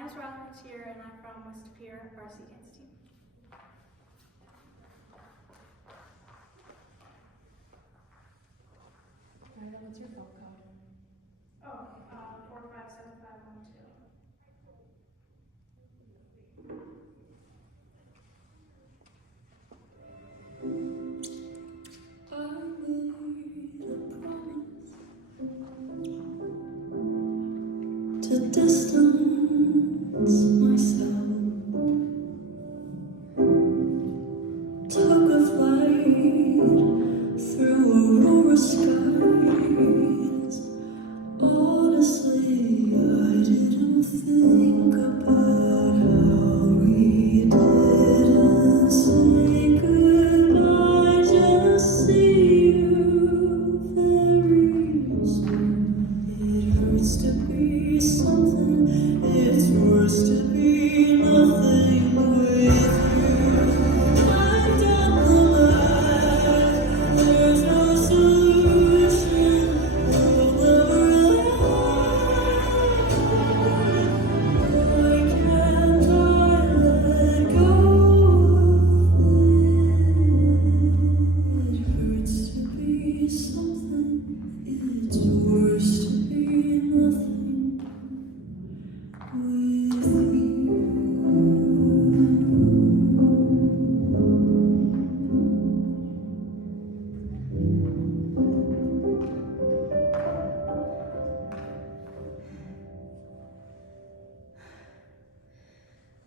name's Riley Tier, and I'm from West Pier varsity dance team. Alright, what's your phone code? 457512. To distance myself, took a flight through aurora skies. Honestly, I didn't think about how we didn't say goodbye. Just see you very soon. It hurts to be something, it's worse to be nothing.